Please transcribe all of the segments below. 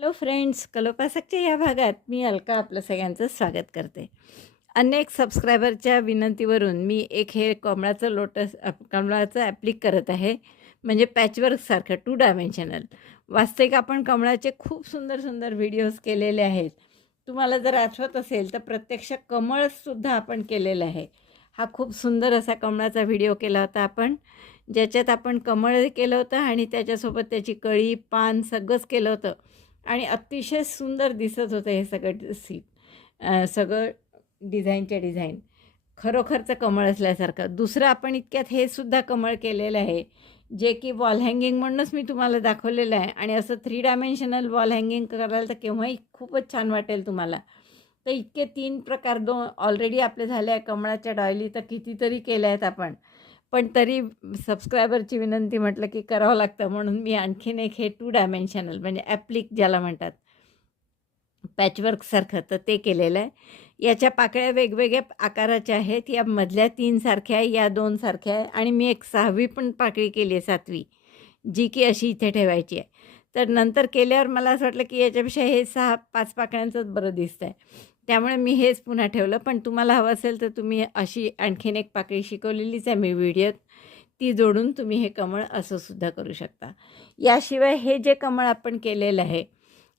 Hello friends, कलोपासकच्या या भागात मी अलका आपलं सगळ्यांचं स्वागत करते. अनेक सबस्क्रायबरच्या विनंतीवरून मी एक हे कमळाचं कमळाचं ॲप्लिक करत आहे. म्हणजे पॅचवर्कसारखं 2 डायमेन्शनल. वास्तविक आपण कमळाचे खूप सुंदर सुंदर व्हिडिओज केलेले आहेत. तुम्हाला जर आठवत असेल तर प्रत्यक्ष कमळसुद्धा आपण केलेलं आहे. हा खूप सुंदर असा कमळाचा व्हिडिओ केला होता आपण, ज्याच्यात आपण कमळ केलं होतं आणि त्याच्यासोबत त्याची कळी, पान सगळंच केलं होतं. आणि अतिशय सुंदर दिसत होतं हे सगळं सगळं डिझाईनच्या डिझाईन. खरोखरचं कमळ असल्यासारखं. दुसरं आपण इतक्यात हे सुद्धा कमळ केलेलं आहे, जे की वॉल हँगिंग म्हणूनच मी तुम्हाला दाखवलेलं आहे. आणि असं 3 डायमेन्शनल वॉल हँगिंग कराल तर केव्हाही खूपच छान वाटेल तुम्हाला. तर इतके 3 प्रकार ऑलरेडी आपले झाले आहे. कमळाच्या डॉयली तर कितीतरी केल्या आहेत आपण. पण तरी सबस्क्रायबरची विनंती म्हटलं की करावं लागतं, म्हणून मी आणखीन एक हे 2 डायमेन्शनल म्हणजे ॲप्लिक ज्याला म्हणतात, पॅचवर्कसारखं, तर ते केलेलं आहे. याच्या पाकळ्या वेगवेगळ्या आकाराच्या आहेत. या मधल्या 3 सारख्या आहे, या 2 सारख्या आहे आणि मी एक 6वी पण पाकळी केली आहे, 7वी, जी की अशी इथे ठेवायची आहे. तर नंतर केल्यावर मला असं वाटलं की याच्यापेक्षा हे 6-5 पाकळ्यांचंच बरं दिसतं आहे. त्यामुळे मी हेच पुन्हा ठेवलं. पण तुम्हाला हवं असेल तर तुम्ही अशी आणखीन एक पाकळी शिकवलेलीच आहे मी व्हिडिओत. ती जोडून तुम्ही हे कमळ असं सुद्धा करू शकता. याशिवाय हे जे कमळ आपण केलेलं आहे,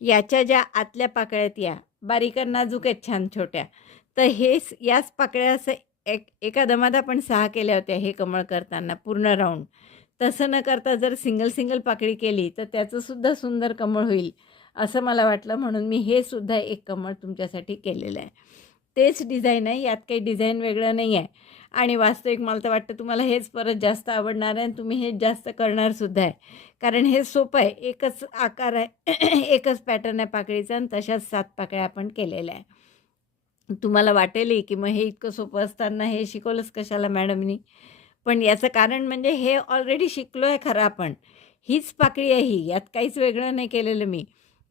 याच्या ज्या आतल्या पाकळ्या आहेत या बारीक आणि नाजूक आहेत, छान छोट्या. तर याच पाकळ्या असं एका दमात आपण 6 केल्या होत्या हे कमळ करताना पूर्ण राउंड. तसं न करता जर सिंगल सिंगल पाकळी केली तर त्याचंसुद्धा सुंदर कमळ होईल, असं मला वाटलं. म्हणून मी हे सुद्धा एक कमळ तुमच्यासाठी केलेलं आहे. तेच डिझाईन आहे, यात काही डिझाईन वेगळं नाही आहे. आणि वास्तविक मला तर वाटतं तुम्हाला हेच परत जास्त आवडणार आहे आणि तुम्ही हेच जास्त करणारसुद्धा आहे. कारण हे सोपं आहे. एकच आकार आहे, एकच पॅटर्न आहे पाकळीचा आणि तशाच 7 पाकळ्या आपण केलेल्या आहे. तुम्हाला वाटेलही की मग हे इतकं सोपं असताना हे शिकवलंच कशाला मॅडमनी? पण याचं कारण म्हणजे हे ऑलरेडी शिकलो आहे खरं आपण. हीच पाकळी आहे ही, यात काहीच वेगळं नाही केलेलं मी.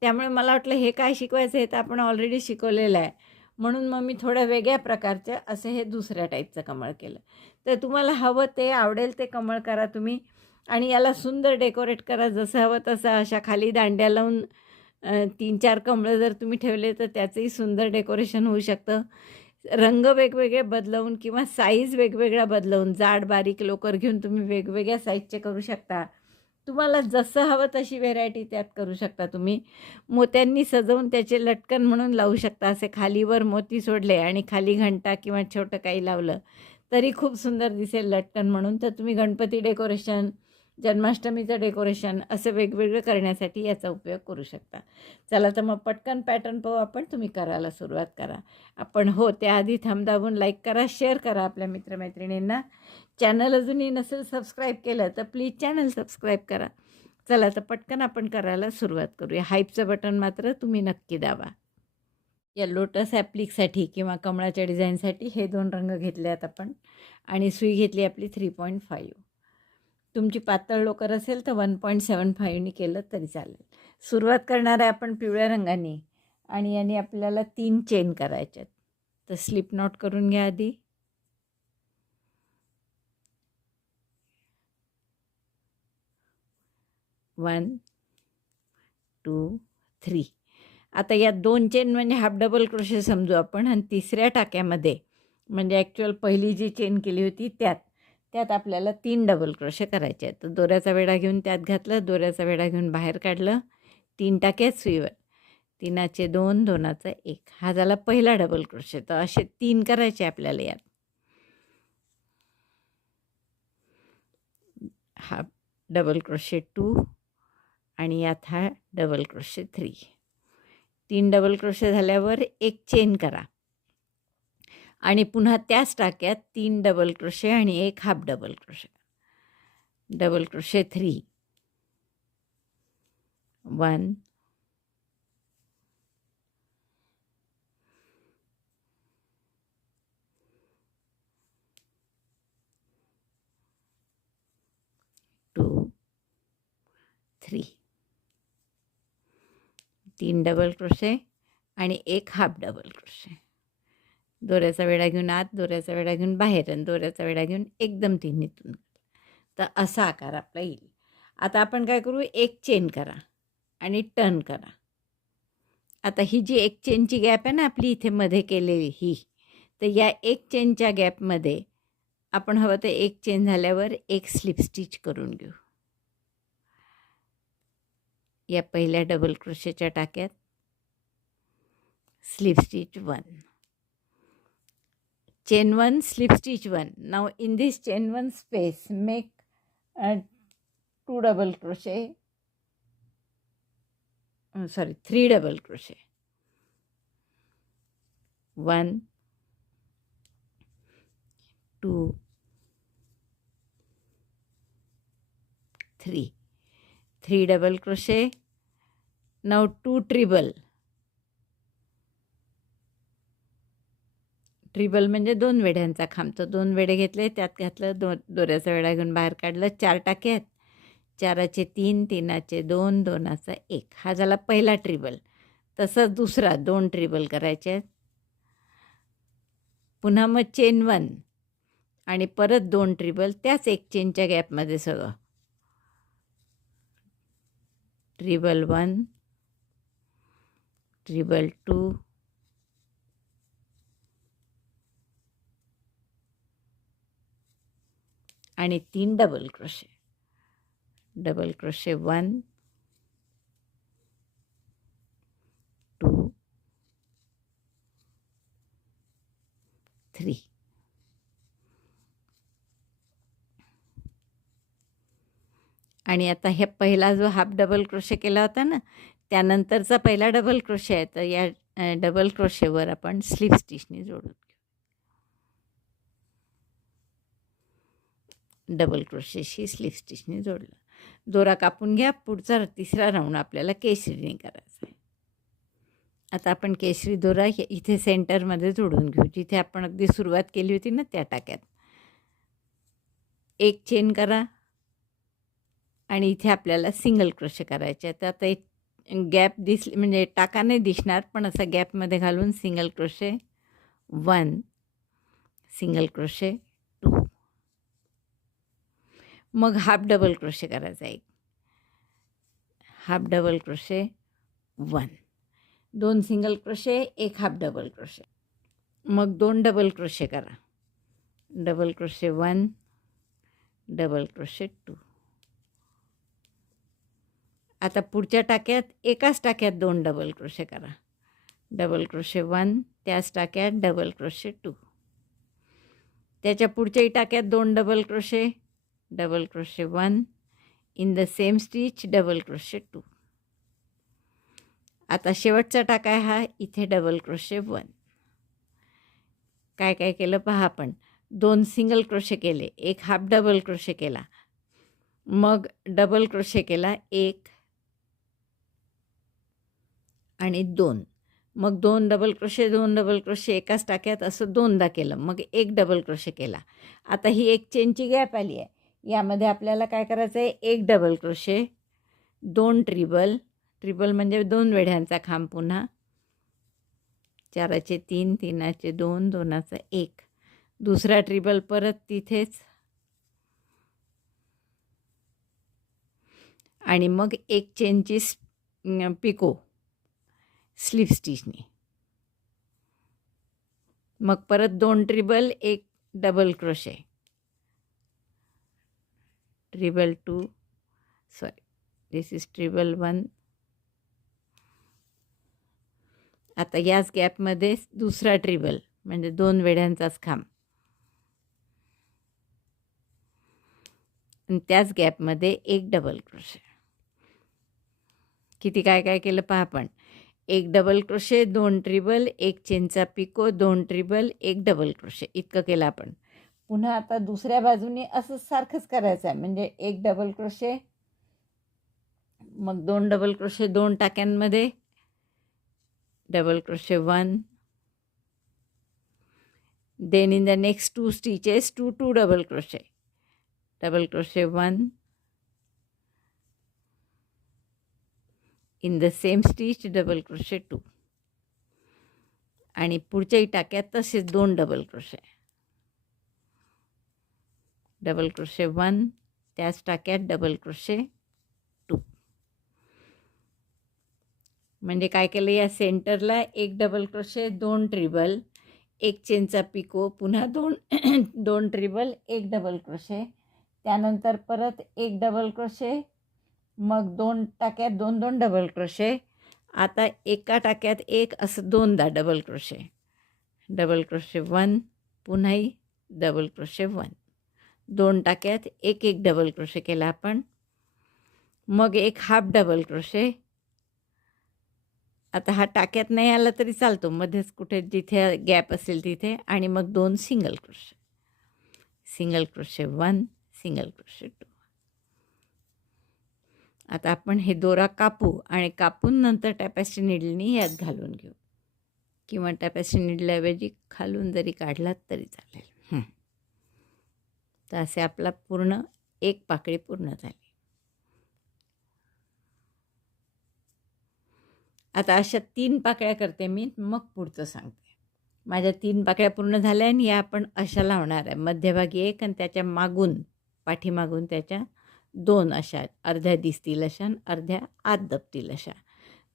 त्यामुळे मला वाटलं हे काय शिकवायचं, हे तर आपण ऑलरेडी शिकवलेलं आहे. म्हणून मग मी थोड्या वेगळ्या प्रकारचं असं हे दुसऱ्या टाईपचं कमळ केलं. तर तुम्हाला हवं ते, आवडेल ते कमळ करा तुम्ही आणि याला सुंदर डेकोरेट करा जसं हवं तसं. अशा खाली दांड्या लावून 3-4 कमळं जर तुम्ही ठेवले तर त्याचंही सुंदर डेकोरेशन होऊ शकतं. रंग वेगवेगळे बदलवून किंवा साईज वेगवेगळ्या बदलवून, जाड बारीक लोकर घेऊन तुम्ही वेगवेगळ्या साईजचे करू शकता. तुम्हाला जसं हवं तशी व्हेरायटी त्यात करू शकता तुम्ही. मोत्यांनी सजवून त्याचे लटकन म्हणून लावू शकता. असे खालीवर मोती सोडले आणि खाली घंटा किंवा छोटं काही लावलं तरी खूप सुंदर दिसेल लटकन म्हणून. तर तुम्ही गणपती डेकोरेशन, जन्माष्टमीचं डेकोरेशन असं वेगवेगळं करण्यासाठी याचा उपयोग करू शकता. चला तर मग पटकन पॅटर्न पाहू आपण. तुम्ही करायला सुरुवात करा. आपण हो, त्याआधी थंब दाबून लाईक करा, शेअर करा आपल्या मित्रमैत्रिणींना. चॅनल अजूनही नसेल सबस्क्राईब केलं तर प्लीज चॅनल सबस्क्राईब करा. चला तर पटकन आपण करायला सुरुवात करूया. हाईपचं बटन मात्र तुम्ही नक्की दाबा. या लोटस ॲप्लिकसाठी किंवा कमळाच्या डिझाईनसाठी हे 2 रंग घेतले आहेत आपण आणि सुई घेतली आपली 3.5. तुमची पातळ लोकर असेल तर 1.75नी केलं तरी चालेल. सुरुवात करणार आहे आपण पिवळ्या रंगाने आणि याने आपल्याला 3 चेन करायच्या आहेत. तर स्लिप नॉट करून घ्या आधी. 1, 2, 3. आता या 2 चेन म्हणजे हाफ डबल क्रोशे समजू आपण आणि तिसऱ्या टाक्यामध्ये म्हणजे ॲक्च्युअल पहिली जी चेन केली होती त्यात आपल्याला 3 डबल क्रोशे करायचे आहेत. तर दोऱ्याचा वेढा घेऊन त्यात घातलं, दोऱ्याचा वेढा घेऊन बाहेर काढलं, 3 टाक्यात सुईवर. 3चे 2, 2चा 1. हा झाला पहिला डबल क्रोशे. तर असे 3 करायचे आपल्याला यात. हा डबल क्रोशे 2 आणि यात हा डबल क्रोशे 3. 3 डबल क्रोशे झाल्यावर एक चेन करा आणि पुन्हा त्याच टाक्यात 3 डबल क्रोशे आणि एक half double crochet. Double crochet 3, 1, 2, 3. 3 double crochet आणि एक हाफ डबल क्रोशे. दोऱ्याचा वेढा घेऊन आत, दोऱ्याचा वेढा घेऊन बाहेर आणि दोऱ्याचा वेढा घेऊन एकदम तिन्हीतून. तर असा आकार आपला येईल. आता आपण काय करू, एक चेन करा आणि टर्न करा. आता ही जी एक चेनची गॅप आहे ना आपली इथे मध्ये केलेली ही, तर या एक चेनच्या गॅपमध्ये आपण हवं तर एक चेन झाल्यावर एक स्लिप स्टिच करून घेऊ. या पहिल्या डबल क्रोशेच्या टाक्यात slip stitch 1, chain 1, slip stitch 1. Now in this chain 1 space make 2 double crochet, 3 double crochet, 1, 2, 3 double crochet. Now 2 treble. ट्रिबल म्हणजे 2 वेढ्यांचा खांब. तर 2 वेढे घेतले, त्यात घातलं, दोऱ्याचा वेढा घेऊन बाहेर काढलं, 4 टाके आहेत. 4चे 3, 3चे 2, 2चा 1. हा झाला पहिला ट्रिबल. तसंच दुसरा 2 ट्रिबल करायचे आहेत. पुन्हा मग चेन 1 आणि परत 2 ट्रिबल, त्याच एक चेनच्या गॅपमध्ये सगळं. ट्रिबल 1, ट्रिबल 2, आणि 3 डबल क्रोशे. Double crochet 1, 2, 3. आणि आता हे पहिला जो हाफ डबल क्रोशे केला होता ना, त्यानंतरचा पहिला डबल क्रोशे आहे. तर या डबल क्रोशेवर आपण स्लिप स्टिचने जोडून घेऊ. डबल क्रोशेशी स्लिप स्टिचने जोडलं. दोरा कापून घ्या. पुढचा तिसरा राऊंड आपल्याला केशरीने करायचा आहे. आता आपण केशरी दोरा इथे सेंटरमध्ये जोडून घेऊ, जिथे आपण अगदी सुरुवात केली होती ना त्या टाक्यात. एक चेन करा आणि इथे आपल्याला सिंगल क्रोशे करायचे आहेत. आता एक गॅप दिसली म्हणजे टाका नाही दिसणार, पण असा गॅपमध्ये घालून सिंगल क्रोशे 1, सिंगल क्रोशे 2, मग हाफ डबल क्रोशे करायचा एक, half double crochet 1, 2 single crochet, एक हाफ डबल क्रोशे, मग 2 डबल क्रोशे करा. Double crochet 1, double crochet 2. आता पुढच्या टाक्यात एकाच टाक्यात 2 डबल क्रोशे करा. डबल क्रोशे 1, त्याच टाक्यात डबल क्रोशे 2. त्याच्या पुढच्याही टाक्यात 2 double crochet, double crochet 1, in the same stitch double crochet 2. आता शेवटचा टाका आहे हा, इथे डबल क्रोशे 1. काय काय केलं पहा आपण. 2 सिंगल क्रोशे केले, एक हाफ डबल क्रोशे केला, मग डबल क्रोशे केला 1 आणि 2, मग 2 डबल क्रोशे, 2 डबल क्रोशे एकाच टाक्यात असं 2दा केलं, मग एक डबल क्रोशे केला. आता ही एक चेनची गॅप आली आहे. यामध्ये आपल्याला काय करायचं आहे, एक डबल क्रोशे, 2 ट्रिबल, ट्रिबल म्हणजे 2 वेढ्यांचा खांब, पुन्हा 4चे 3, 3चे 2, 2चा 1, दुसरा ट्रिबल परत तिथेच, आणि मग एक चेनची पिको स्लिप स्टिचने, मग परत 2 ट्रिबल, एक डबल क्रोशे, ट्रिबल 2, दिस इज ट्रिबल 1. आता याच गॅपमध्ये दुसरा ट्रिबल म्हणजे 2 वेढ्यांचाच खांब, आणि त्याच गॅपमध्ये एक डबल क्रोशे. किती काय काय केलं पहा आपण. एक डबल क्रोशे, 2 ट्रिबल, एक चेनचा पिको, 2 ट्रिबल, एक डबल क्रोशे, इतकं केलं आपण. पुन्हा आता दुसऱ्या बाजूने असं सारखंच करायचं आहे. म्हणजे एक डबल क्रोशे, मग 2 डबल क्रोशे 2 टाक्यांमध्ये, double crochet 1, then in the next 2 stitches 2 double crochet, double crochet 1, in the same stitch double crochet 2, आणि पुढच्याही टाक्यात तसेच 2 डबल क्रोशे, डबल क्रोशे 1, त्याच टाक्यात डबल क्रोशे 2. म्हणजे काय केलं, या सेंटरला एक डबल क्रोशे, 2 ट्रिबल, एक चेनचा पिको, पुन्हा 2 2 ट्रिबल, एक डबल क्रोशे, त्यानंतर परत एक डबल क्रोशे, मग 2 टाक्यात 2 2 डबल क्रोशे, आता एका टाक्यात एक, असं 2दा डबल क्रोशे, डबल क्रोशे 1, पुन्हाही डबल क्रोशे 1, 2 टाक्यात एक एक डबल क्रोशे केला आपण, मग एक हाफ डबल क्रोशे. आता हा टाक्यात नाही आला तरी चालतो, मध्येच कुठे जिथे गॅप असेल तिथे, आणि मग 2 single crochet, single crochet 1, single crochet 2. आता आपण हे दोरा कापू आणि कापून नंतर टॅपेस्ट्री नीडलनी यात घालून घेऊ, किंवा टॅपेस्ट्री नीडलऐवजी खालून जरी काढलात तरी चालेल. तर असे आपला पूर्ण एक पाकळी पूर्ण झाली. आता अशा 3 पाकळ्या करते मी, मग पुढचं सांगते. माझ्या 3 पाकळ्या पूर्ण झाल्या आणि या आपण अशा लावणार आहे. मध्यभागी एक आणि त्याच्या मागून, पाठीमागून त्याच्या 2 अशा अर्ध्या दिसतील अशा आणि अर्ध्या आत दबतील अशा.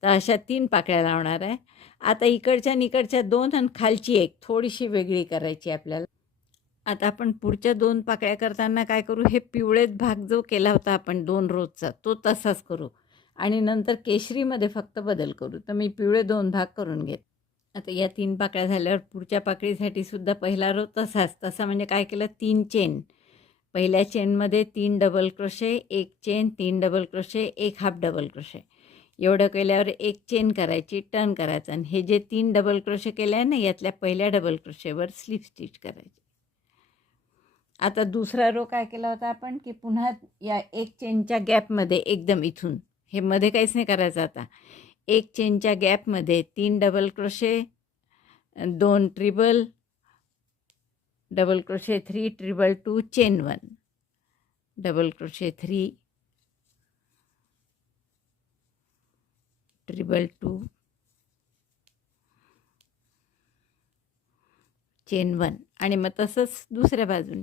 तर अशा 3 पाकळ्या लावणार आहे. आता इकडच्या निकडच्या 2 आणि खालची एक थोडीशी वेगळी करायची आपल्याला. आता आपण पुढच्या 2 पाकळ्या करताना काय करू, हे पिवळेत भाग जो केला होता आपण 2 रोजचा, तो तसाच करू आणि नंतर केशरीमध्ये फक्त बदल करू. तर मी पिवळे 2 भाग करून घेते. आता या 3 पाकळ्या झाल्यावर पुढच्या पाकळीसाठी सुद्धा पहिला रो तसा म्हणजे काय केलं, 3 चेन. पहिल्या चेनमध्ये 3 डबल क्रोशे, एक चेन, 3 डबल क्रोशे, एक हाफ डबल क्रोशे. एवढं केल्यावर एक चेन करायची, टर्न करायचं आणि हे जे 3 डबल क्रोशे केले आहे ना, यातल्या पहिल्या डबल क्रोशेवर स्लिप स्टिच करायची. आता दुसरा रो काय केला होता आपण, की पुन्हा या एक चेनच्या गॅपमध्ये एकदम इथून, हे मध्ये काहीच नाही करायचं. आता एक चेनच्या गॅपमध्ये 3 double crochet, 2 treble, double crochet 3, treble 2, chain 1, double crochet 3, treble 2, chain 1, आणि मग तसंच दुसऱ्या बाजूनी.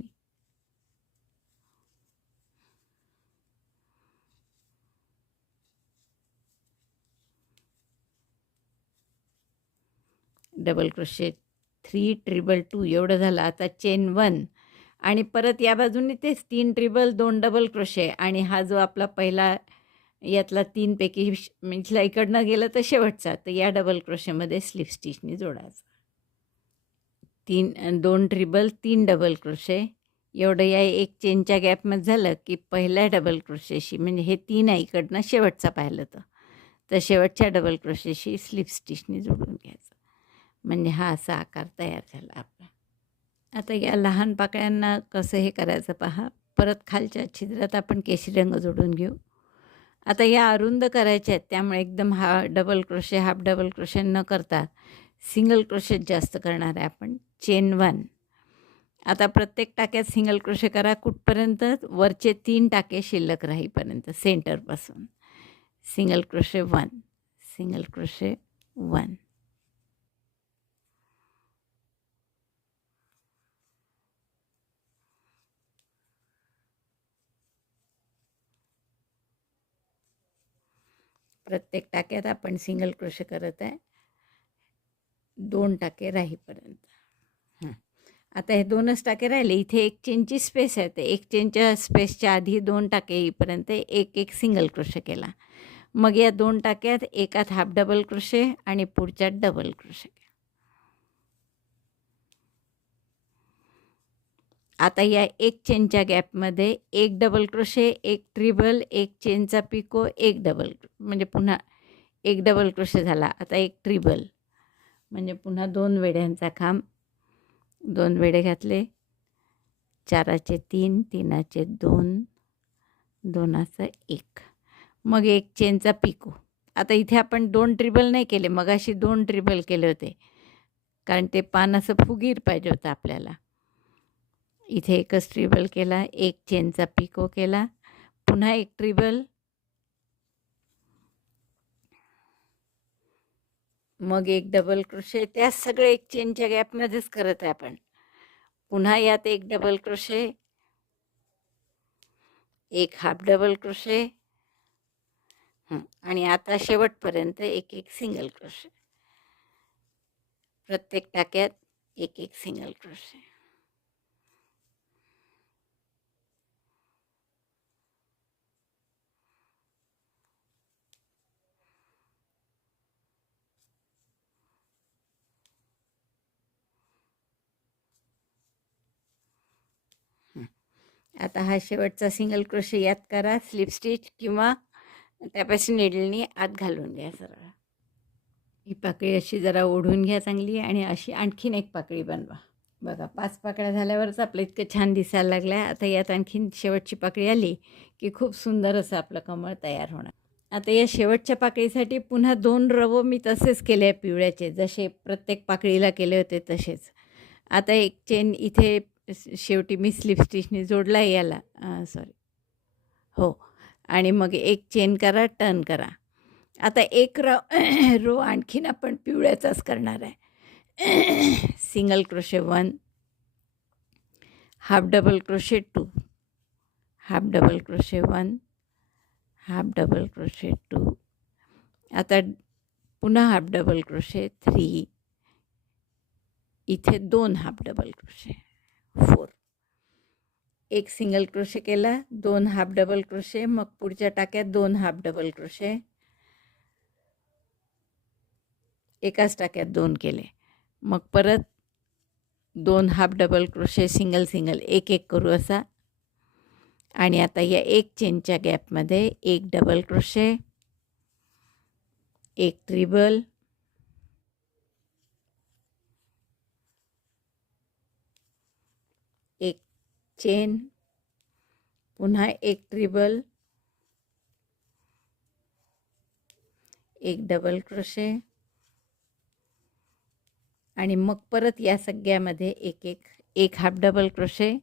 डबल क्रोशे 3, ट्रिबल 2 एवढं झालं. आता चेन 1 आणि परत या बाजूने तेच 3 ट्रिबल, 2 डबल क्रोशे, आणि हा जो आपला पहिला यातला 3 पैकी म्हणजे इकडनं गेलं तर शेवटचा, तर या डबल क्रोशेमध्ये स्लिप स्टिचनी जोडायचं. 2 ट्रिबल, 3 डबल क्रोशे एवढं या एक चेनच्या गॅपमध्ये झालं, की पहिल्या डबल क्रोशेशी, म्हणजे हे 3 आहे इकडनं शेवटचा पाहिलं तर शेवटच्या डबल क्रोशेशी स्लिप स्टिचनी जोडून घ्यायचं. म्हणजे हा असा आकार तयार झाला आपला. आता या लहान पाकळ्यांना कसं हे करायचं पहा. परत खालच्या छिद्रात आपण केशरी रंग जोडून घेऊ. आता या अरुंद करायच्या आहेत, त्यामुळे एकदम हा double crochet, half double crochet न करता सिंगल क्रोशेट जास्त करणार आहे आपण. चेन 1. आता प्रत्येक टाक्यात सिंगल क्रोशे करा कुठपर्यंत, वरचे 3 टाके शिल्लक राहीपर्यंत, सेंटरपासून. Single crochet 1, single crochet 1. प्रत्येक टाक्यात आपण सिंगल क्रोशे करत आहे 2 टाके राहीपर्यंत. आता हे 2च टाके राहिले. इथे एक चेनची स्पेस आहे, तर एक चेनच्या स्पेसच्या आधी 2 टाके येईपर्यंत एक एक सिंगल क्रोशे केला. मग या 2 टाक्यात एकात हाफ डबल क्रोशे आणि पुढच्यात डबल क्रोशे. आता या एक चेनच्या गॅपमध्ये एक डबल क्रोशे, एक ट्रिबल, एक चेनचा पिको, एक डबल, म्हणजे पुन्हा एक डबल क्रोशे झाला. आता एक ट्रिबल, म्हणजे पुन्हा 2 वेड्यांचा खांब, 2 वेडे घातले, 4चे 3, 3चे 2, 2चं 1, मग एक चेनचा पिको. आता इथे आपण 2 ट्रिबल नाही केले, मगाशी 2 ट्रिबल केले होते, कारण ते पान असं फुगीर पाहिजे होतं आपल्याला. इथे एकच ट्रिबल केला, एक चेनचा पिको केला, पुन्हा एक ट्रिबल, मग एक डबल क्रोशे. त्या सगळे एक चेनच्या गॅपमध्येच करत आहे आपण. पुन्हा यात एक डबल क्रोशे, एक हाफ डबल क्रोशे, आणि आता शेवटपर्यंत एक एक सिंगल क्रोशे, प्रत्येक टाक्यात एक एक सिंगल क्रोशे. आता हा शेवटचा सिंगल क्रोशे यात करा, स्लिप स्टिच किंवा त्यापासून निडलनी आत घालून घ्या सरळ. ही पाकळी अशी जरा ओढून घ्या चांगली आणि अशी आणखीन एक पाकळी बनवा. बघा 5 पाकळ्या झाल्यावरच आपलं इतकं छान दिसायला लागलं आहे. आता यात आणखीन शेवटची पाकळी आली की खूप सुंदर असं आपलं कमळ तयार होणार. आता या शेवटच्या पाकळीसाठी पुन्हा 2 रवं मी तसेच केले आहे पिवळ्याचे, जसे प्रत्येक पाकळीला केले होते तसेच. आता एक चेन इथे शेवटी मी स्लिप स्टिचने जोडला आहे याला, सॉरी हो, आणि मग एक चेन करा, टर्न करा. आता एक रो आणखीन आपण पिवळ्याचाच करणार आहे. Single crochet 1, half double crochet 2, half double crochet 1, half double crochet 2. आता पुन्हा हाफ डबल क्रोशे 3, इथे 2 हाफ डबल क्रोशे 4, एक सिंगल क्रोशे केला, 2 हाफ डबल क्रोशे, मग पुढच्या टाक्यात 2 हाफ डबल क्रोशे, एकाच टाक्यात 2 केले, मग परत 2 half double crochet, single single एक एक करू असा. आणि आता या एक चेनच्या गॅपमध्ये एक डबल क्रोशे, एक ट्रिबल, एक चेन, पुन्हा एक ट्रिबल, एक डबल क्रोशे, आणि मग परत या सगळ्यामध्ये एक हाफ डबल क्रोशे,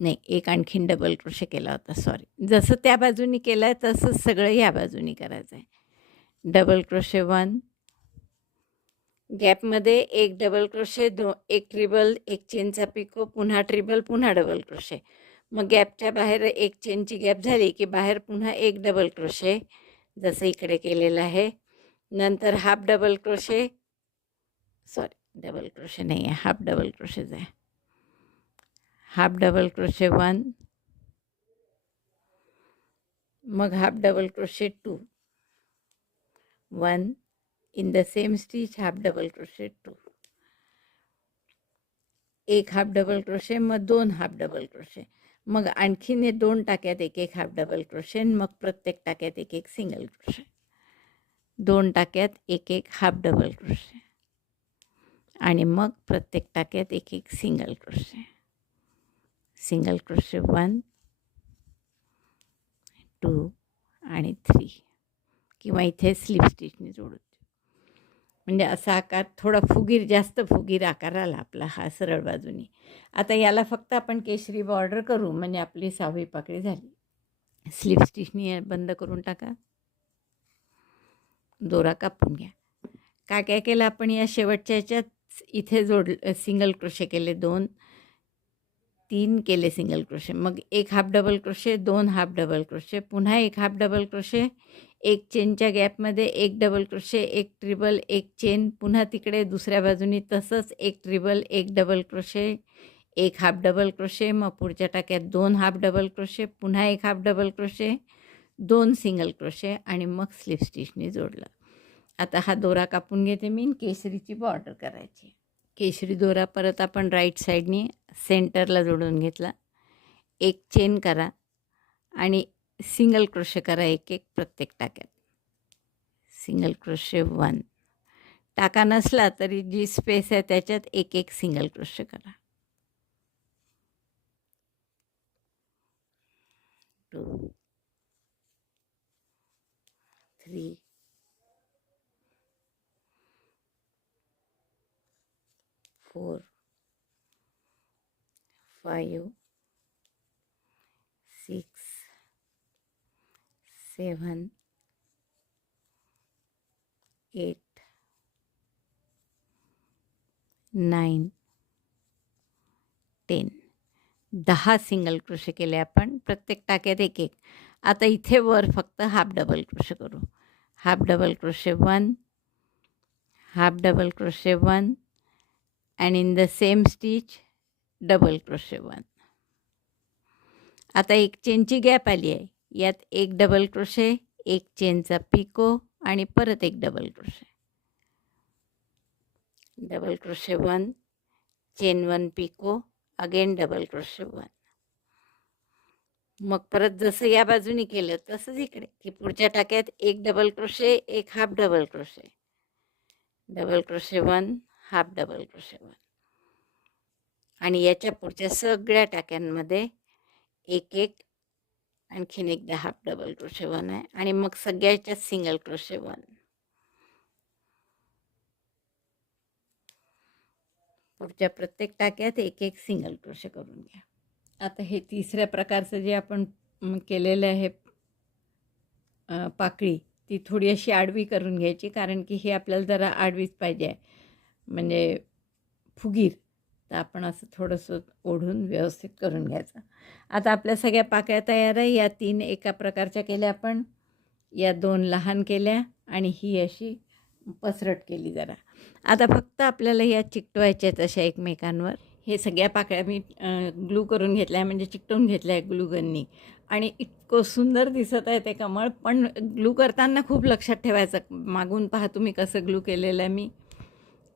नाही एक आणखीन डबल क्रोशे केला होता, सॉरी. जसं त्या बाजूनी केलं आहे तसंच सगळं या बाजूनी करायचं आहे. डबल क्रोशे 1, गॅपमध्ये एक डबल क्रोशे, एक ट्रिबल, एक चेनचा पिको, पुन्हा ट्रिबल, पुन्हा डबल क्रोशे. मग गॅपच्या बाहेर एक चेनची गॅप झाली की बाहेर पुन्हा एक डबल क्रोशे, जसं इकडे केलेलं आहे. नंतर half double crochet, sorry double crochet नाही आहे, हाफ डबल क्रोशेच आहे. हाफ डबल क्रोशे 1, मग half double crochet 2, 1 in the same stitch, half double crochet 2, एक हाफ डबल क्रोशे, मग 2 हाफ डबल क्रोशे, मग आणखीन हे 2 टाक्यात एक एक हाफ डबल क्रोशे, मग प्रत्येक टाक्यात एक एक सिंगल क्रोशे, 2 टाक्यात एक एक हाफ डबल क्रोशे, आणि मग प्रत्येक टाक्यात एक एक सिंगल क्रोशे. सिंगल क्रोशे 1, 2 आणि 3, किंवा इथे स्लिप स्टिचने जोडू. म्हणजे असा आकार थोडा फुगीर, जास्त फुगीर आकार आला आपला हा सरळ बाजूनी. आता याला फक्त आपण केशरी बॉर्डर करू, म्हणजे आपली 6वी पाकळी झाली. स्लिप स्टिचने बंद करून टाका, दोरा कापून घ्या. काय काय केलं आपण या शेवटच्या ह्याच्यात, इथे सिंगल क्रोशे केले 2, 3 केले सिंगल क्रोशे, मग एक half double crochet, 2 half double crochet, पुन्हा एक हाफ डबल क्रोशे, एक चेनच्या गॅपमध्ये एक डबल क्रोशे, एक ट्रिबल, एक चेन, पुन्हा तिकडे दुसऱ्या बाजूनी तसंच एक ट्रिबल, एक डबल क्रोशे, एक हाफ डबल क्रोशे, मग पुढच्या टाक्यात 2 हाफ डबल क्रोशे, पुन्हा एक half double crochet, 2 single crochet, आणि मग स्लिप स्टिचने जोडलं. आता हा दोरा कापून घेते मी, केशरीची बॉर्डर करायची. केशरी दोरा परत आपण राईट साईडनी सेंटरला जोडून घेतला, एक चेन करा आणि सिंगल क्रोशे करा एक एक प्रत्येक टाक्यात. सिंगल क्रोशे 1, टाका नसला तरी जी स्पेस आहे त्याच्यात एक एक सिंगल क्रोशे करा. 2, 3, 4, 5, 6, 7, 8, 9, 10. 10 सिंगल क्रोशे केले आपण प्रत्येक टाक्यात एक एक. आता इथे वर फक्त हाफ डबल क्रोशे करू. Half double crochet 1, half double crochet 1 and in the same stitch double crochet 1. आता एक चेनची गॅप आली आहे. यात एक डबल क्रोशे, एक चेनचा पिको आणि परत एक double crochet. Double crochet 1, chain 1 picot, again double crochet 1. मग परत जसं या बाजूने केलं तसंच इकडे की पुढच्या टाक्यात एक डबल क्रोशे, एक half double crochet. Double crochet 1, half double crochet 1. आणि याच्या पुढच्या सगळ्या टाक्यांमध्ये एक एक आणखीन एकदा हाफ डबल क्रोशे 1 आहे आणि मग सगळ्याच्या सिंगल क्रोशे 1. पुढच्या प्रत्येक टाक्यात एक एक सिंगल क्रोशे करून घ्या. आता हे तिसऱ्या प्रकारचं जे आपण केलेलं आहे पाकळी, ती थोडी अशी आडवी करून घ्यायची, कारण की हे आपल्याला जरा आडवीच पाहिजे आहे, म्हणजे फुगीर. तर आपण असं थोडंसं ओढून व्यवस्थित करून घ्यायचं. आता आपल्या सगळ्या पाकळ्या तयार आहे. या 3 एका प्रकारच्या केल्या आपण, या 2 लहान केल्या आणि ही अशी पसरट केली जरा. आता फक्त आपल्याला या चिकटवायच्या आहेत अशा एकमेकांवर. हे सगळ्या पाकळ्या मी ग्लू करून घेतल्या आहे, म्हणजे चिकटवून घेतल्या आहे ग्लू गननी. आणि इतकं सुंदर दिसत आहे ते कमळ. पण ग्लू करताना खूप लक्षात ठेवायचं, मागून पहा तुम्ही कसं ग्लू केलेलं आहे मी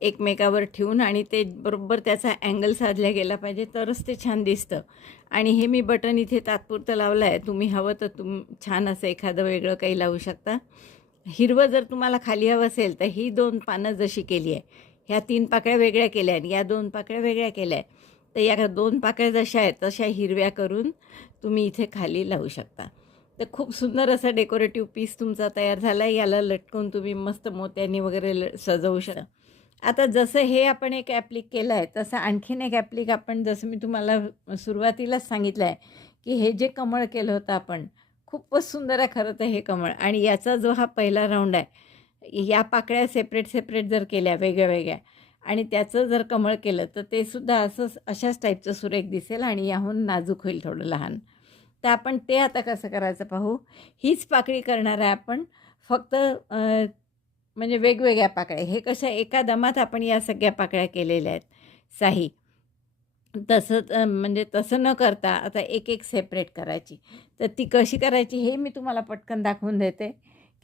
एकमेकावर ठेवून, आणि ते बरोबर त्याचा अँगल साधला गेला पाहिजे, तरच ते छान दिसतं. आणि हे मी बटन इथे तात्पुरतं लावलं आहे. तुम्ही हवं तर छान असं एखादं वेगळं काही लावू शकता. हिरवं जर तुम्हाला खाली हवं असेल तर ही 2 पानं जशी केली आहे, ह्या 3 पाकळ्या वेगळ्या केल्या आणि या 2 पाकळ्या वेगळ्या केल्या आहे, तर या 2 पाकळ्या जशा आहेत तशा हिरव्या करून तुम्ही इथे खाली लावू शकता. तर खूप सुंदर असा डेकोरेटिव्ह पीस तुमचा तयार झाला आहे. याला लटकवून तुम्ही मस्त मोत्यांनी वगैरे सजवू शकता. आता जसं हे आपण एक ॲप्लिक केलं आहे, तसं आणखीन एक ॲप्लिक आपण, जसं मी तुम्हाला सुरुवातीलाच सांगितलं आहे की हे जे कमळ केलं होतं आपण, खूपच सुंदर आहे खरं तर हे कमळ. आणि याचा जो हा पहिला राऊंड आहे, या पाकळ्या सेपरेट सेपरेट जर केल्या वेगळ्या वेगळ्या आणि त्याचं जर कमळ केलं तर ते सुद्धा असंच अशाच टाईपचं सुरेख दिसेल आणि याहून नाजूक होईल थोडं लहान. तर आपण ते आता कसं करायचं पाहू. हीच पाकळी करणार आहे आपण, फक्त म्हणजे वेगवेगळ्या पाकळ्या. हे कशा एका दमात आपण या सगळ्या पाकळ्या केलेल्या आहेत साही. तसंच म्हणजे तसं न करता आता एक एक सेपरेट करायची. तर ती कशी करायची हे मी तुम्हाला पटकन दाखवून देते.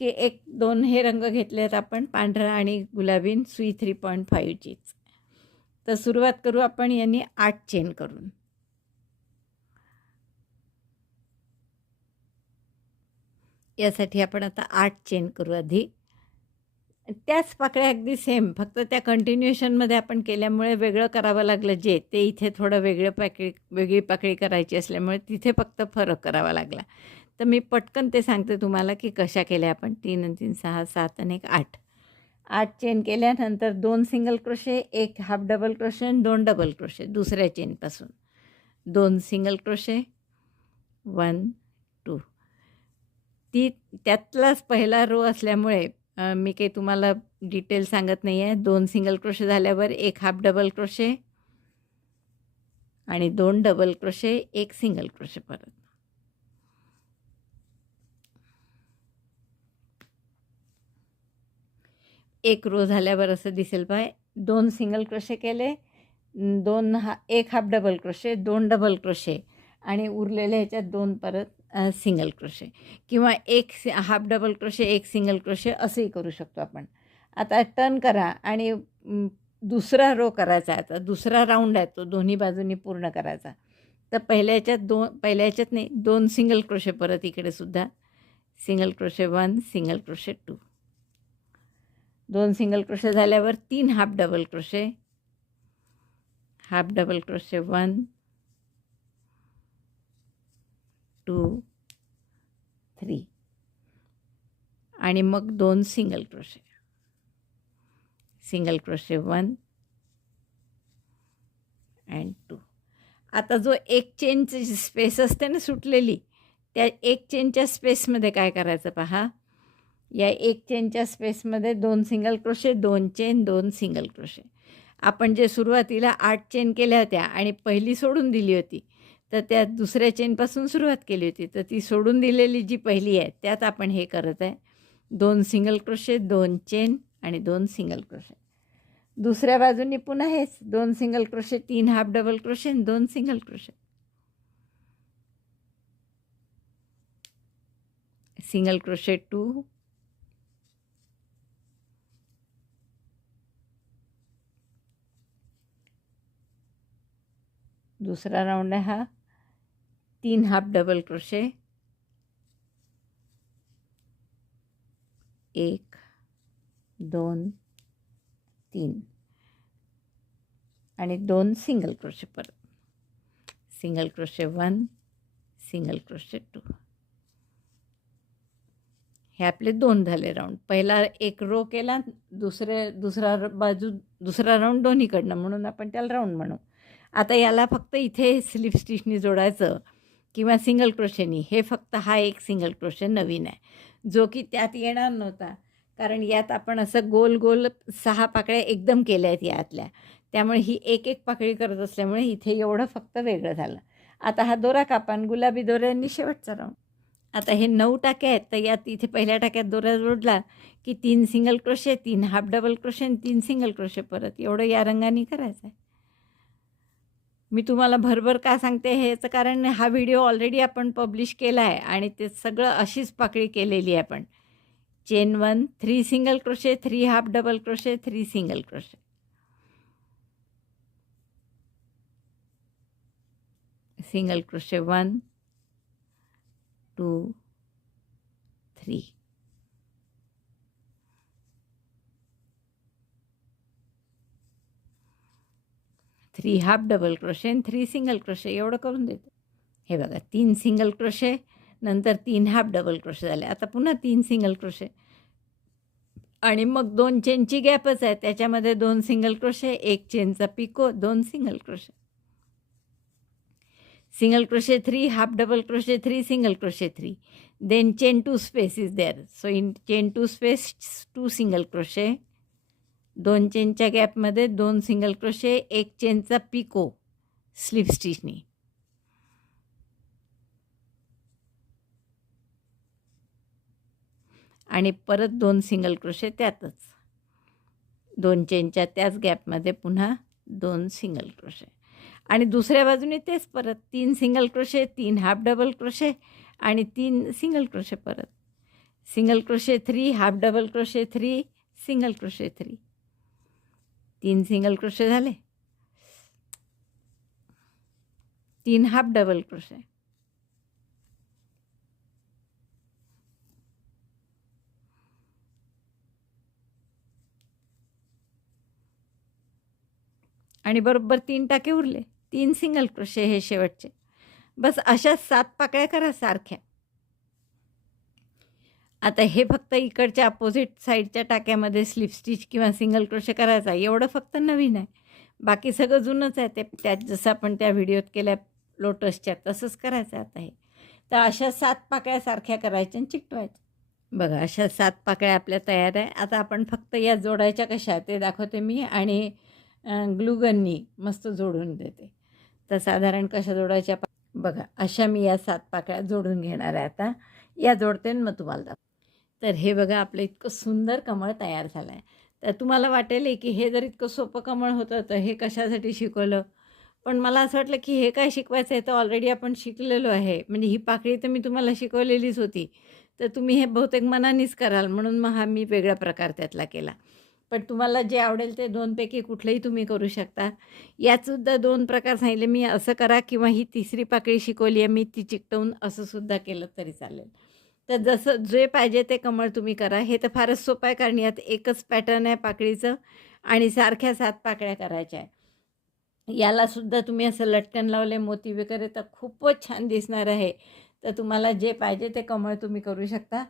की 1-2 हे रंग घेतले आहेत आपण, पांढरा आणि गुलाबी, सुई 3.5चीच. तर सुरुवात करू आपण यांनी 8 चेन करून. यासाठी आपण आता 8 चेन करू आधी. त्याच पाकळ्या अगदी सेम, फक्त त्या कंटिन्युएशनमध्ये आपण केल्यामुळे वेगळं करावं लागलं जे, ते इथे थोडं वेगळी पाकळी करायची असल्यामुळे तिथे फक्त फरक करावा लागला. तर मी पटकन ते सांगते तुम्हाला की कशा केल्या आपण. 3 आणि 3 6 7 आणि 1 8. 8 चेन केल्यानंतर 2 single crochet, 1 half double crochet आणि 2 डबल क्रोशे दुसऱ्या चेनपासून. 2 सिंगल क्रोशे, 1 2. त्यातलाच पहिला रो असल्यामुळे मी काही तुम्हाला डिटेल सांगत नाही आहे. 2 सिंगल क्रोशे झाल्यावर 1 हाफ डबल क्रोशे आणि 2 डबल क्रोशे, 1 सिंगल क्रोशे परत. एक रो झाल्यावर असं दिसेल पाय. 2 सिंगल क्रोशे केले, 1 half double crochet, 2 double crochet आणि उरलेल्या ह्याच्यात 2 परत सिंगल क्रोशे, किंवा 1 half double crochet, 1 single crochet असंही करू शकतो आपण. आता टर्न करा आणि दुसरा रो करायचा आहे. आता दुसरा राऊंड आहे तो दोन्ही बाजूंनी पूर्ण करायचा. तर पहिल्या ह्याच्यात नाही, 2 सिंगल क्रोशे परत इकडे सुद्धा. Single crochet 1, single crochet 2. 2 single crochet झाल्यावर 3 half double crochet, half double crochet 1 2 3 आणि मग 2 single crochet. Single crochet 1 and 2. आता जो एक चेनची स्पेस असते ना सुटलेली, त्या एक चेनच्या स्पेसमध्ये काय करायचं पहा. या एक चेनच्या स्पेसमध्ये 2 single crochet, 2 chain, 2 single crochet. आपण जे सुरुवातीला 8 चेन केल्या होत्या आणि पहिली सोडून दिली होती, तर त्या दुसऱ्या चेनपासून सुरुवात केली होती. तर ती सोडून दिलेली जी पहिली आहे त्यात आपण हे करत आहे. 2 सिंगल क्रोशे, 2 चेन आणि 2 सिंगल क्रोशे. दुसऱ्या बाजूनी पुन्हा हेच 2 single crochet, 3 half double crochet आणि 2 सिंगल क्रोशे. सिंगल क्रोशे 2, दूसरा राउंड आहे हा. 3 हाफ डबल क्रोशे, 1 2 3 आणि 2 सिंगल क्रोशे. परत सिंगल क्रोशे 1, सिंगल क्रोशे 2. हे आपले 2 झाले राऊंड. पहिला एक रो केला, दुसरा राऊंड दोन्हीकडनं, म्हणून आपण त्याला राऊंड म्हणू. आता याला फक्त इथे स्लिप स्टिचनी जोडायचं किंवा सिंगल क्रोशेनी. हे फक्त हा एक सिंगल क्रोशे नवीन आहे जो की त्यात येणार नव्हता, कारण यात आपण असं गोल गोल 6 पाकळ्या एकदम केल्या आहेत यातल्या. त्यामुळे ही एक एक पाकळी करत असल्यामुळे इथे एवढं फक्त वेगळं झालं. आता हा दोरा कापान गुलाबी दोऱ्यांनी शेवटचा राऊंड. आता हे 9 टाके आहेत, तर यात इथे पहिल्या टाक्यात दोरा जोडला की 3 single crochet, 3 half double crochet आणि 3 सिंगल क्रोशे. परत एवढं या रंगाने करायचं आहे. मी तुम्हाला भरभर का सांगते ह्याचं कारण हा व्हिडिओ ऑलरेडी आपण पब्लिश केला आहे आणि ते सगळं अशीच पाकळी केलेली आहे आपण. Chain 1, 3 single crochet, 3 half double crochet, 3 single crochet. Single crochet 1 2 3. 3 half double crochet आणि 3 सिंगल क्रोशे एवढं करून देतो. हे बघा 3 सिंगल क्रोशे, नंतर 3 हाफ डबल क्रोशे झाले. आता पुन्हा 3 सिंगल क्रोशे आणि मग 2 चेनची गॅपच आहे, त्याच्यामध्ये 2 सिंगल क्रोशे, 1 चेनचा picot, 2 single crochet. Single crochet 3, half double crochet 3, single crochet 3, then chain 2 space is there. So in chain 2 space 2 single crochet, 2 चेनच्या गॅपमध्ये 2 सिंगल क्रोशे, 1 चेनचा पिको स्लिप स्टिचनी. आणि परत 2 सिंगल क्रोशे त्यातच, 2 चेनच्या त्याच गॅपमध्ये पुन्हा 2 सिंगल क्रोशे. आणि दुसऱ्या बाजूने तेच परत 3 single crochet, 3 half double crochet आणि 3 सिंगल क्रोशे. परत single crochet 3, half double crochet 3, single crochet 3, 3 single crochet झाले, 3 हाफ डबल क्रोशे, आणि बरोबर 3 टाके उरले, 3 सिंगल क्रोशे हे शेवटचे. बस अशा 7 पाकळ्या करा सारख्या. आता हे फक्त इकडच्या अपोजिट साईडच्या टाक्यामध्ये स्लिप स्टिच किंवा सिंगल क्रोशे करायचा, एवढं फक्त नवीन आहे. बाकी सगळं जुनंच आहे. ते त्यात जसं आपण त्या व्हिडिओत केल्या लोटसच्या तसंच करायचं आता हे. तर अशा 7 पाकळ्या सारख्या करायच्या आणि चिकटवायच्या. बघा अशा 7 पाकळ्या आपल्या तयार आहे. आता आपण फक्त या जोडायच्या कशा ते दाखवते मी आणि ग्लूगननी मस्त जोडून देते. तर साधारण कशा जोडायच्या बघा, अशा मी या 7 पाकळ्या जोडून घेणार आहे. आता या जोडते मग तुम्हाला दाखव. तर हे बघा आपलं इतकं सुंदर कमळ तयार झालं आहे. तर तुम्हाला वाटेल की हे जर इतकं सोपं कमळ होतं तर हे कशासाठी शिकवलं, पण मला असं वाटलं की हे काय शिकवायचं आहे तर ऑलरेडी आपण शिकलेलो आहे. म्हणजे ही पाकळी तर मी तुम्हाला शिकवलेलीच होती, तर तुम्ही हे बहुतेक मनानेच कराल, म्हणून मग हा मी वेगळा प्रकार त्यातला केला. पण तुम्हाला जे आवडेल ते 2 पैकी कुठलंही तुम्ही करू शकता. यातसुद्धा 2 प्रकार सांगितले मी, असं करा किंवा ही तिसरी पाकळी शिकवली आहे मी ती चिकटवून असं सुद्धा केलं तरी चालेल. तर जसं जे पाहिजे ते कमळ तुम्ही करा. हे तर फारच सोपं आहे, कारण यात एकच पॅटर्न आहे पाकळीचं आणि सारख्या 7 पाकळ्या करायच्या आहे. यालासुद्धा तुम्ही असं लटकन लावले मोती वगैरे तर खूपच छान दिसणार आहे. तर तुम्हाला जे पाहिजे ते कमळ तुम्ही करू शकता.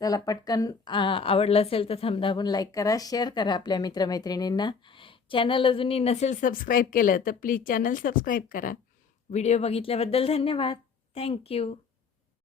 चला पटकन आवडलं असेल तर थंब लाईक करा, शेअर करा आपल्या मित्रमैत्रिणींना. चॅनल अजूनही नसेल सबस्क्राईब केलं तर प्लीज चॅनल सबस्क्राईब करा. व्हिडिओ बघितल्याबद्दल धन्यवाद. थँक्यू.